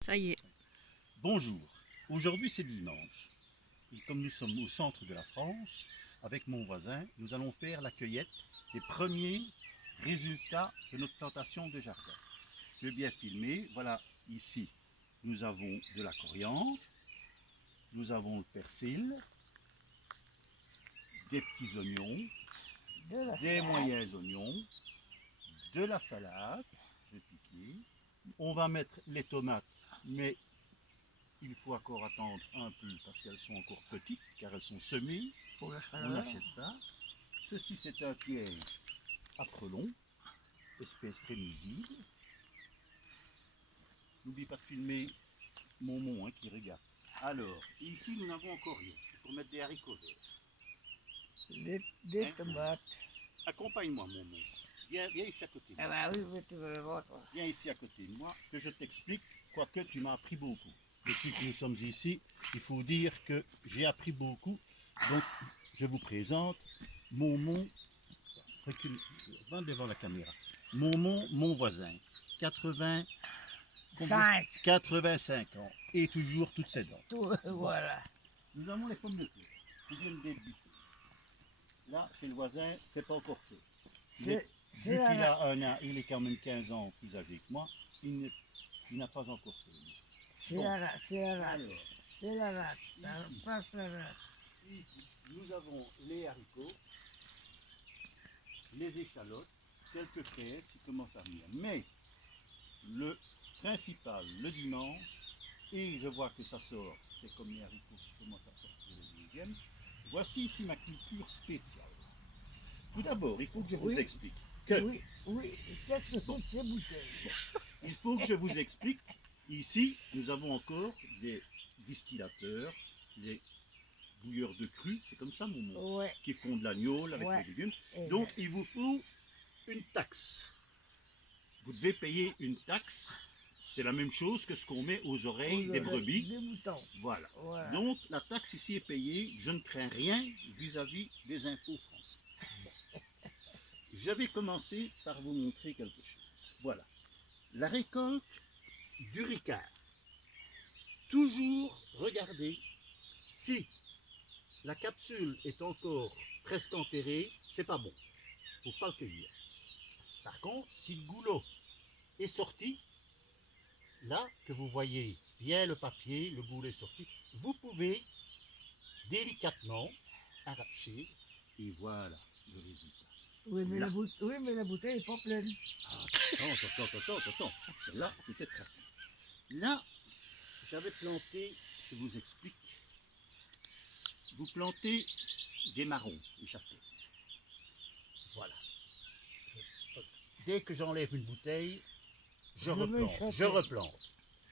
Ça y est. Bonjour, aujourd'hui c'est dimanche. Et comme nous sommes au centre de la France, avec mon voisin, nous allons faire la cueillette des premiers résultats de notre plantation de jardin. Je vais bien filmer. Voilà, ici, nous avons de la coriandre, nous avons le persil, des petits oignons, des moyens oignons, de la salade, de piquer. On va mettre les tomates, mais il faut encore attendre un peu parce qu'elles sont encore petites, car elles sont semées. Pour la On chaleur. achète ça. Ceci, c'est un piège à frelons, espèce très nuisible. N'oublie pas de filmer mon mont qui regarde. Alors, ici, nous n'avons encore rien. C'est pour mettre des haricots verts. Des Hein? tomates. Accompagne-moi, mon mont. Viens ici à côté de Ah moi. bah oui, mais tu veux le voir, toi. Viens ici à côté de moi, que je t'explique, quoique tu m'as appris beaucoup. Depuis que nous sommes ici, il faut dire que j'ai appris beaucoup. Donc, je vous présente mon mont. Recule, va devant la caméra. Mon voisin, 80, 85 ans, et toujours toutes ses dents. Tout, voilà. Nous avons les pommes de terre qui viennent d'être butées. Là, chez le voisin, c'est pas encore fait. Vu C'est qu'il la, a il est quand même 15 ans plus âgé que moi, il n'a pas encore fait. c'est Bon. la rate, c'est la rate. Alors, C'est la rate. La ici. place la rate. ici, nous avons les haricots, les échalotes, quelques fraises qui commencent à venir. Mais le principal, le dimanche, et je vois que ça sort, c'est comme les haricots qui commencent à sortir le deuxième. Voici ici ma culture spéciale. Tout d'abord, il faut que je vous Oui. explique que Oui, oui. Qu'est-ce que c'est Bon. que ces bouteilles? il faut que je vous explique. Ici, nous avons encore des distillateurs, les bouilleurs de cru, c'est comme ça mon mot, Ouais. qui font de l'agneau avec Ouais. les légumes. Et Donc, il vous faut une taxe. Vous devez payer une taxe. C'est la même chose que ce qu'on met aux oreilles des brebis. Des moutons. Voilà. Voilà. Donc, la taxe ici est payée. Je ne crains rien vis-à-vis des impôts français. Bon. Je vais commencer par vous montrer quelque chose. Voilà. La récolte du ricard. Toujours regarder si la capsule est encore presque enterrée, c'est pas bon. Il ne faut pas le cueillir. Par contre, si le goulot est sorti, là que vous voyez bien le papier, le goulot est sorti, vous pouvez délicatement arracher et voilà le résultat. Oui, mais, Là. oui, mais la bouteille n'est pas pleine. Ah, attends. Celle-là peut-être rapide. Là, j'avais planté, je vous explique, vous plantez des marrons, des châtaignes. Voilà. Dès que j'enlève une bouteille, je replante.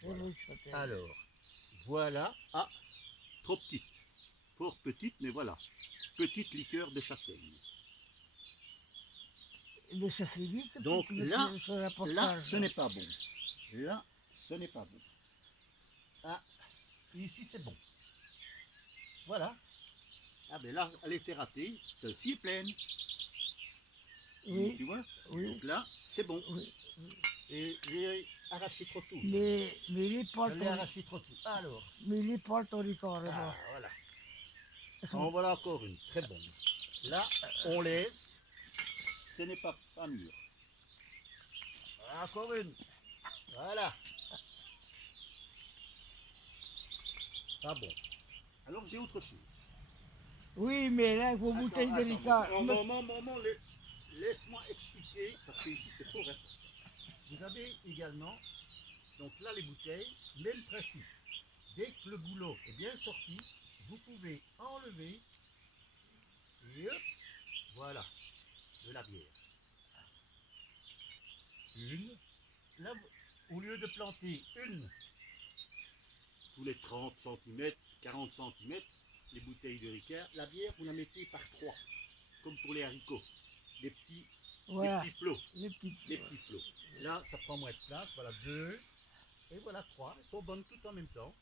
Voilà. Alors, voilà. Ah, trop petite. Fort petite, mais voilà. Petite liqueur de châtaigne. Mais ça fait vite. Donc là, là, ce n'est pas bon. Là, ce n'est pas bon. Ah, ici, c'est bon. Voilà. Ah ben là, elle était ratée. Celle-ci est pleine. Oui. Tu vois? Oui. Donc là, c'est bon. Oui. Et j'ai arraché trop tôt. Mais il est pas Je l'ai arraché trop tôt. Alors. Mais il est pas ton ricard là-bas. Ah, voilà. En voilà encore une, très bonne. Là, on laisse. Ce n'est pas mûr. Voilà, encore une. Voilà. Pas bon. Alors j'ai autre chose. Oui, mais là, vos bouteilles de ricard. Moment, laisse-moi expliquer, parce que ici c'est fort important. Vous avez également, donc là les bouteilles, même principe. Dès que le goulot est bien sorti, vous pouvez enlever, et hop, voilà, de la bière. Une. Là, au lieu de planter une tous les 30 cm, 40 cm, les bouteilles de ricard, la bière, vous la mettez par 3, comme pour les haricots, les petits, Voilà. les petits plots. Les petits plots. Là, ça prend moins de place, voilà 2, et voilà 3, elles sont bonnes toutes en même temps.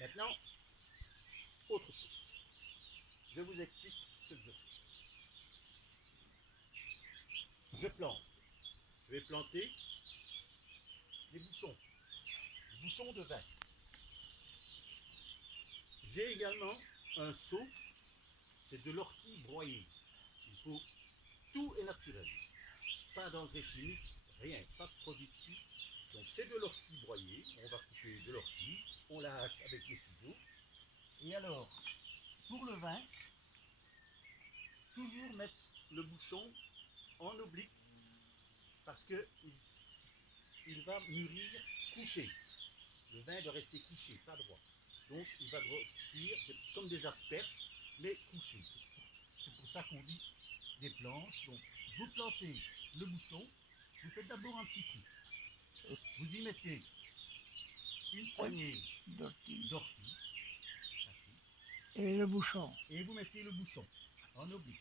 Maintenant, autre chose. Je vous explique ce que je fais. Je plante. Je vais planter des boutons. bouchon de vin. J'ai également un seau, c'est de l'ortie broyée. Il faut, tout est naturel ici. Pas d'engrais chimiques, rien, pas de produits dessus. Donc c'est de l'ortie broyée, on va couper de l'ortie, on la hache avec des ciseaux. Et alors, pour le vin, toujours mettre le bouchon en oblique parce que il va mûrir couché. Le vin doit rester couché, pas droit. Donc il va grossir, c'est comme des asperges, mais couché. C'est pour ça qu'on dit des planches. Donc vous plantez le bouchon, vous faites d'abord un petit trou. Vous y mettez une poignée d'ortie. d'ortie Et le bouchon. et vous mettez le bouchon en oblique.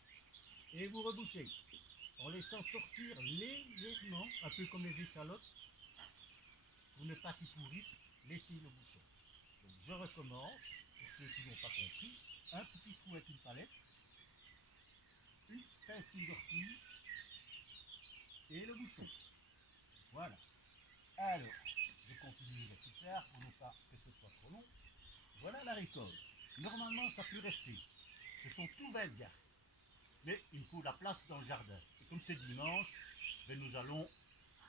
Et vous rebouchez en laissant sortir légèrement, un peu comme les échalotes, pour ne pas qu'ils pourrissent, laissez le bouchon. Donc je recommence, pour ceux qui n'ont pas compris, un petit trou avec une palette, une pincée d'ortie et le bouchon. Voilà. Alors, je continuerai plus tard pour ne pas que ce soit trop long. Voilà la récolte. Normalement, ça peut rester. Ce sont tout 20 gardes. Mais il faut de la place dans le jardin. Et comme c'est dimanche, ben nous allons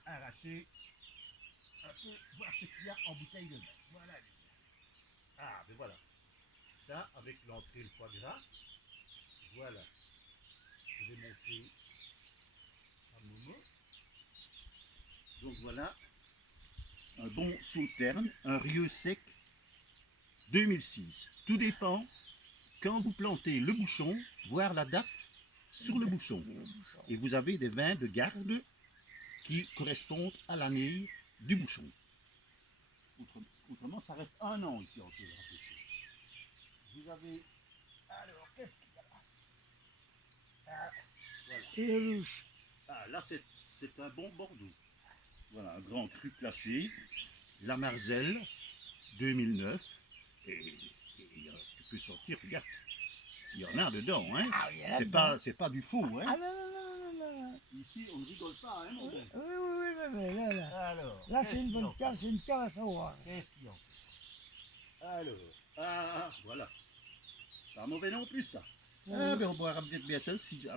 arracher un peu, voir ce qu'il y a en bouteille de vin. Voilà. Ah, ben voilà. Ça, avec l'entrée, le foie gras. Voilà. Je vais montrer à Momo. Donc voilà. Un bon sauterne, un rieux sec 2006. Tout dépend quand vous plantez le bouchon, voir la date sur le bouchon. Et vous avez des vins de garde qui correspondent à l'année du bouchon. Autrement, ça reste un an ici en tout. Vous avez... Alors, qu'est-ce qu'il y a là? Ah, voilà. Et le rouge. Ah, là, c'est un bon Bordeaux. Voilà, un grand cru classé. La Marzelle, 2009. Et tu peux sortir, regarde. Il y en a dedans, hein. Ah, il y en a C'est pas du faux, hein. Ah non, non, non, non, non. Ici, on ne rigole pas, hein, mon Oui, gars. oui, là. Alors, Là, c'est une bonne cave, c'est une cave à savoir. Qu'est-ce qu'il y a? Alors, voilà. Pas mauvais non plus, ça. Ah, ben on boira peut-être bien celle-ci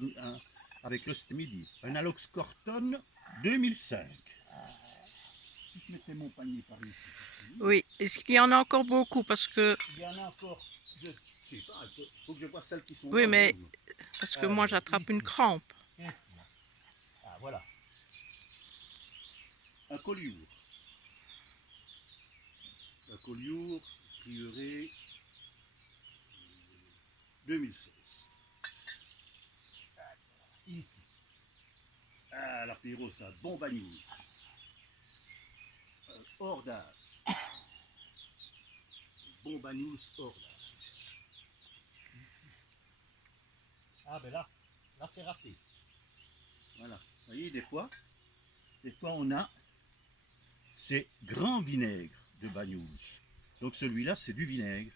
avec le cet midi. Un Alox Corton 2005. Si je mettais mon panier par ici. Oui, est-ce qu'il y en a encore beaucoup? Parce que, Il y en a encore. Je sais pas, il faut que je vois celles qui sont. oui, bonnes, mais hein. parce que moi j'attrape ici. une crampe. Qu'est-ce qu'il y a? Ah, voilà. Un collioure. Un collioure, prieuré 2016. Ici. Ah, l'apéro, ça, bon bagnouz. Hors d'âge. Bon bagnouz, hors d'âge. Ici. Ah, ben là c'est raté. Voilà. Vous voyez, des fois on a ces grands vinaigres de bagnouz. Donc celui-là, c'est du vinaigre.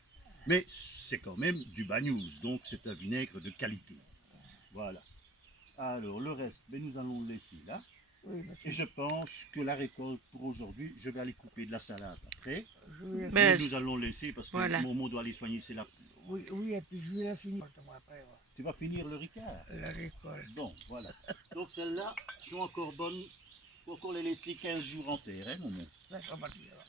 Mais c'est quand même du bagnouz. Donc c'est un vinaigre de qualité. Voilà. Alors le reste, ben, nous allons le laisser là. Oui, Et je pense que la récolte pour aujourd'hui, je vais aller couper de la salade après. mais Mais- Mais nous allons le laisser parce que Voilà. Momo doit aller soigner ses lapins. oui, oui, et puis je vais la finir après, Tu vas finir le ricard. la récolte. Bon, voilà. Donc celles-là sont encore bonnes. Il faut encore les laisser 15 jours en terre, hein, Momo. Ça sera parti alors.